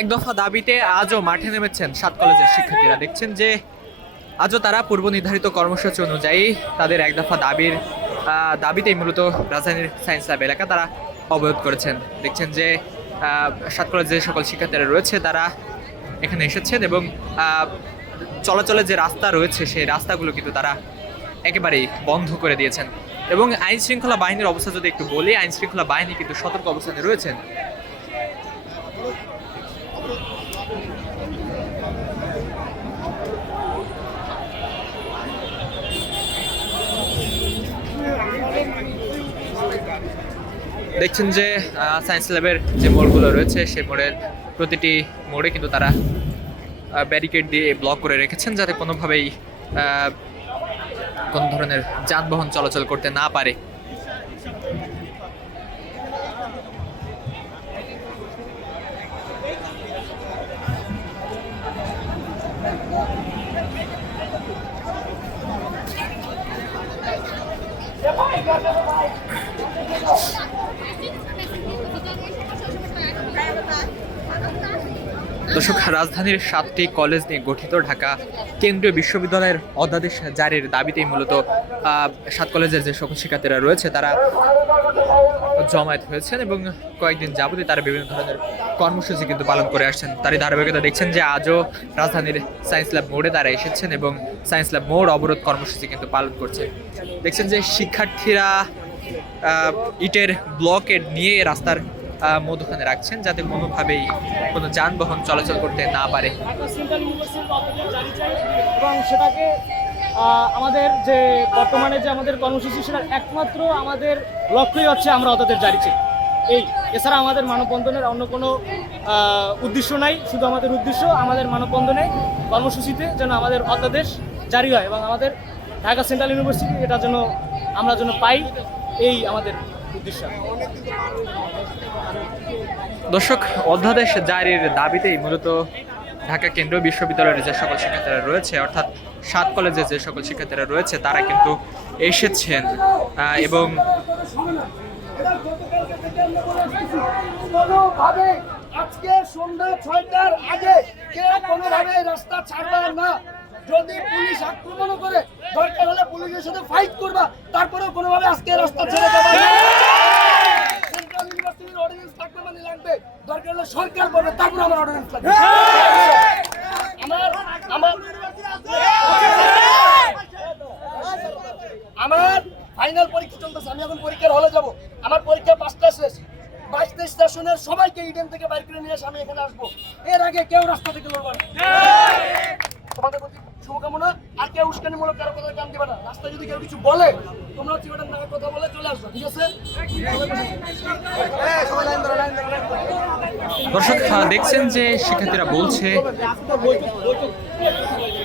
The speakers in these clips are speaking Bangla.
এক দফা দাবিতে আজও মাঠে নেমেছেন 7 কলেজের শিক্ষার্থীরা। দেখছেন যে আজও তারা পূর্ব নির্ধারিত কর্মসূচি অনুযায়ী তাদের এক দফা দাবিতেই মূলত রাজধানীর সায়েন্স ল্যাব এলাকা তারা অবরোধ করেছেন। দেখছেন যে 7 কলেজের যে সকল শিক্ষার্থীরা রয়েছে তারা এখানে এসেছেন এবং চলাচলের যে রাস্তা রয়েছে সেই রাস্তাগুলো কিন্তু তারা একেবারেই বন্ধ করে দিয়েছেন। এবং আইন শৃঙ্খলা বাহিনীর অবস্থা যদি একটু বলি, আইন শৃঙ্খলা বাহিনী কিন্তু সতর্ক অবস্থানে রয়েছেন। দেখছেন যে সায়েন্স ল্যাবের যে মোড়গুলো রয়েছে সেই মোড়ের প্রতিটি মোড়ে কিন্তু তারা ব্যারিকেড দিয়ে ব্লক করে রেখেছেন যাতে কোনোভাবেই কোনো ধরনের যানবাহন চলাচল করতে না পারে। দর্শক, রাজধানীর 7টি কলেজ নিয়ে গঠিত ঢাকা কেন্দ্রীয় বিশ্ববিদ্যালয়ের অধ্যাদেশ জারির দাবিতেই মূলত 7 কলেজের যে সকল শিক্ষার্থীরা রয়েছে তারা জমায়েত হয়েছেন এবং কয়েকদিন যাবতীয় তারা বিভিন্ন ধরনের কর্মসূচি কিন্তু পালন করে আসছেন। তারই ধারাবাহিকতা দেখছেন যে আজও রাজধানীর সায়েন্স ল্যাব মোড়ে তারা এসেছেন এবং সায়েন্স ল্যাব মোড় অবরোধ কর্মসূচি কিন্তু পালন করছে। দেখছেন যে শিক্ষার্থীরা ইটের ব্লকেট নিয়ে রাস্তার মধ্যখানে রাখছেন যাতে কোনোভাবেই কোনো যানবাহন চলাচল করতে না পারে। এবং সেটাকে আমাদের যে বর্তমানে যে আমাদের কর্মসূচি সেটার একমাত্র আমাদের লক্ষ্যই হচ্ছে আমরা অধ্যাদেশ জারি চাই। এছাড়া আমাদের মানববন্ধনের অন্য কোনো উদ্দেশ্য নাই। শুধু আমাদের উদ্দেশ্য আমাদের মানববন্ধনে কর্মসূচিতে যেন আমাদের অধ্যাদেশ জারি হয় এবং আমাদের ঢাকা সেন্ট্রাল ইউনিভার্সিটি এটা যেন আমরা যেন পাই, এই আমাদের উদ্দেশ্য। দর্শক, অধ্যাদেশ জারির দাবিতেই মূলত ঢাকা কেন্দ্রীয় বিশ্ববিদ্যালয়ের যে সকল শিক্ষার্থীরা রয়েছে অর্থাৎ 7 কলেজের যে সকল শিক্ষার্থীরা রয়েছে তারা কিন্তু এসেছেন এবং আজকে সন্ধ্যা 6টার আগে কেউ কোনোভাবে রাস্তা ছাড়বা না। যদি পুলিশ আক্রমণ করে দরকার হলে পুলিশের সাথে ফাইট করবা, তারপরেও কোনোভাবে আজকে রাস্তা ছেড়ে যাবে না। সেন্ট্রাল ইউনিভার্সিটির অর্ডিন্যান্স থাকবে মানে লাগবে, দরকার হলে সরকার করবে, তারপরে আমার অর্ডিন্যান্স লাগবে। আমার ফাইনাল পরীক্ষা চলতেছে, আমি এখন পরীক্ষার হলে যাব। আমার পরীক্ষা 5টা শেষ, 22 স্টেশনের সবাইকে ইডেন থেকে বাইর করে নিয়ে এসে আমি এখানে আসবো। এর আগে কেউ রাস্তা থেকে লড়বে না। তোমাদের প্রতি শুভকামনা। আর কেউ উস্কানিমূলক কারো কথা কান দিবে না। রাস্তায় যদি কেউ কিছু বলে তোমরা চিবাটার নামে কথা বলে চলে আসবে, ঠিক আছে? দর্শক, দেখছেন যে শিক্ষার্থীরা বলছে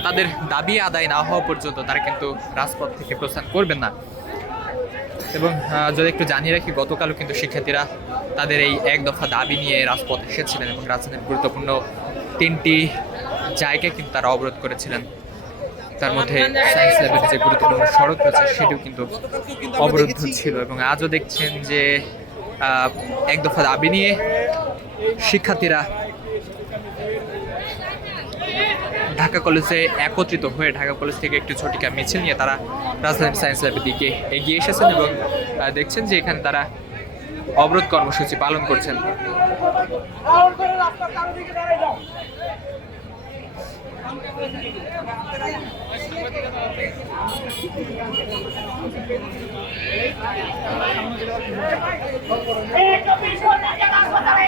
তাদের দাবি আদায় না হওয়া পর্যন্ত তারা কিন্তু রাজপথ থেকে প্রস্থান করবেন না। এবং যদি একটু জানিয়ে রাখি, গতকালও কিন্তু শিক্ষার্থীরা তাদের এই এক দফা দাবি নিয়ে রাজপথ এসেছিলেন এবং রাজধানীর গুরুত্বপূর্ণ 3টি জায়গায় কিন্তু তারা অবরোধ করেছিলেন। তার মধ্যে সায়েন্স ল্যাবের যে গুরুত্বপূর্ণ সড়ক রয়েছে সেটিও কিন্তু অবরুদ্ধ ছিল। এবং আজও দেখছেন যে এক দফা দাবি নিয়ে শিক্ষার্থীরা ঢাকা কলেজে একত্রিত হয়ে ঢাকা কলেজ থেকে একটি ঝটিকা মিছিল নিয়ে তারা রাজধানী সায়েন্স ল্যাবের দিকে এগিয়ে এসেছেন এবং দেখছেন যে এখানে তারা অবরোধ কর্মসূচি পালন করছেন। এই